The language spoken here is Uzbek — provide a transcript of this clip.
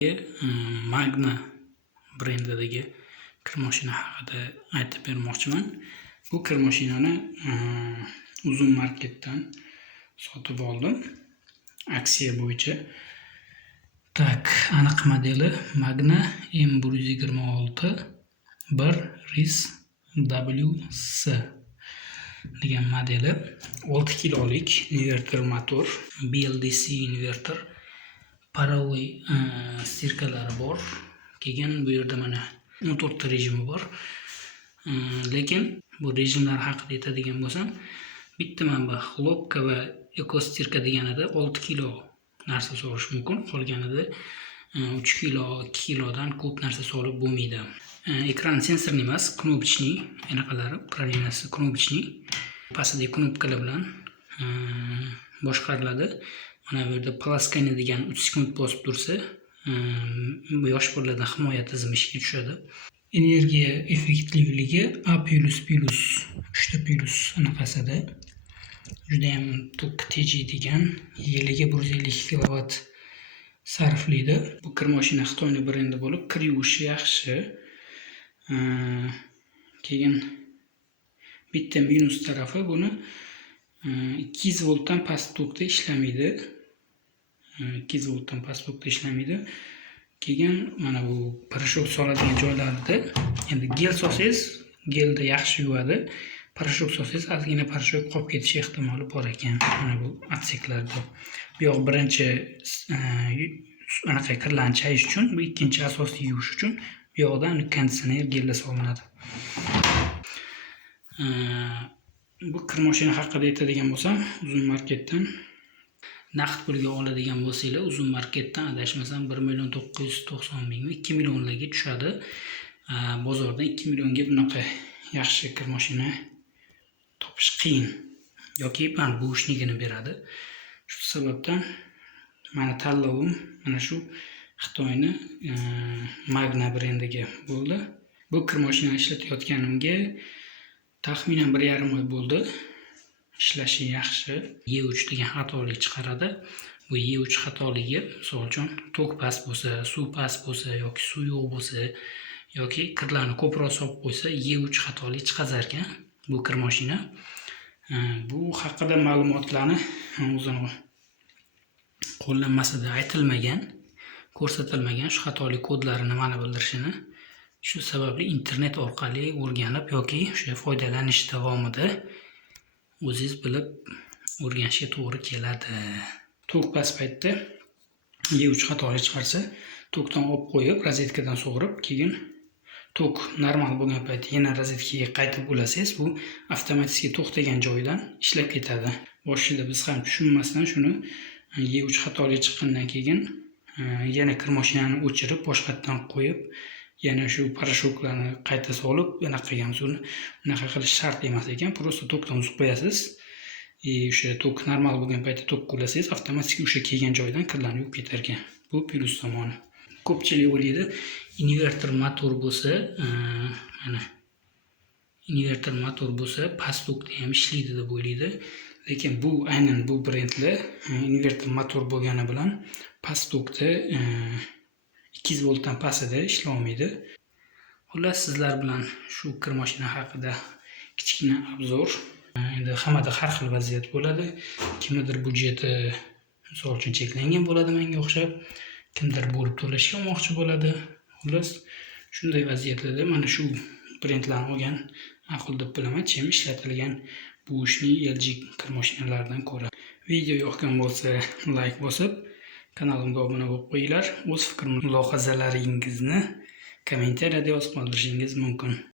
Magna brendidagi kir mashina haqida aytib bermoqchiman. Bu kir mashinani Uzun marketdan sotib oldim. Aksiya bo'yicha. Aniq modeli Magna M126 1RIS-WC degan modeli. 6 kilolik invertor motor, BLDC invertor, parovoy stirkalari bor. Keyin bu yerda mana 14 ta rejimi bor. Lekin bu rejimlar haqida aytadigan bo'lsam, bitta manba xlopka va ekostirka deganida 6 kilo narsa solish mumkin. Qolganida 3 kilo, 2 kilodan ko'p narsa solib bo'lmaydi. Ekran sensorli emas, knopочный, anaqalari upravleniyasi knopочный. Pastidagi knopkalar bilan boshqariladi. Mana bu yerda palaskani degan 3 sekund bosib tursa, yosh bolalardan himoya tizimi ishga tushadi. Energiya effektivligi A++, 3 ta plus anaqasida. Juda ham tok tejiydigan, yiliga 150 kilovat sarflaydi. Bu kir mashina Xitoyning brendi bo'lib, kir yuvishi yaxshi. Keyin bitta minus tarafi buni 200 voltdan past tokda ishlamaydi. 200 voltdan past tokda ishlamaydi. Keyin mana bu parashok soladigan joylarida, endi gel solsangiz, gelda yaxshi yuvadi. Parashok solsangiz, ozgina parashok qolib ketish ehtimoli bor ekan. Mana bu atseklarda. Bu yoq birinchi anaqa kirlarni chayish uchun, bu ikkinchi asosiy yuvish uchun bu yoqdan konditsioner gelda solinadi. Bu kir mashina haqida aytadigan bo'lsam, Uzun marketdan naqd pulga oladigan bo'lsanglar, Uzun marketdan adashmasam 1.990.000 2 millionlarga tushadi. Bozorda 2 millionga bunaqa yaxshi kir mashina topish qiyin. Yoki mana bu ishligini beradi. Shu sababdan meni tanlovim mana shu Xitoyning Magna brendiga bo'ldi. Bu kir mashina ishlatayotganimga taxminan 1,5 oy bo'ldi. Ishlashi yaxshi. E3 degan xatolik chiqaradi. Bu E3 xatoligi, misol uchun, tok past bo'lsa, suv past bo'lsa yoki suv yo'q bo'lsa yoki kirlarni ko'proq solib qo'ysa, E3 xatolik chiqazar ekan bu kir mashina. Bu haqida ma'lumotlarni o'zini qo'llanmasida aytilmagan, ko'rsatilmagan shu xatolik kodlari nimani bildirishini. Shu sababli internet orqali o'rganib yoki o'sha foydalanish davomida o'zingiz bilib o'rganishga to'g'ri keladi. Tok past paytda E3 xatolik chiqarsa, tokdan olib qo'yib, rozetkadan sug'urib, keyin tok normal bo'lgan paytda yana rozetkaga qaytib ulasangiz, bu avtomatik to'xtagan joyidan ishlab ketadi. Boshida biz ham tushunmasdan shuni E3 xatolik chiqqandan keyin yana kir mashinani o'chirib, boshqatdan qo'yib, yana shu parashoklarni qayta solib, anaqa qilganmiz. Unaqa qilish shart emas ekan, prosta tokdan uzib qo'yasiz. O'sha tok normal bo'lgan paytda tok ulasangiz, avtomatik o'sha kelgan joydan kirlarni yuvib ketar ekan. Bu plus tomoni. Ko'pchilik o'ylaydi, invertor motor bo'lsa, mana invertor motor bo'lsa, past tokda ham ishlaydi deb o'ylaydi. Lekin bu aynan bu brendlar invertor motor bo'lgani bilan past tokda 200 voltdan pastida ishlay olmaydi. Xullas, sizlar bilan shu kir mashina haqida kichkina obzor. Endi hammada har xil vaziyat bo'ladi. Kimdir budjeti misol uchun cheklangan bo'ladi menga o'xshab, kimdir bo'lib to'lashga olmoqchi bo'ladi. Xullas, shunday vaziyatlarda mana shu brendlarni olgan ma'qul deb bilaman. Chem ishlatilgan bu ishni LG kir mashinalaridan ko'ra. Video yoqgan bo'lsa, like bosib, kanalimga obuna bo'lib qo'yinglar. O'z fikr mulohazalaringizni kommentariyada yozib qoldirishingiz mumkin.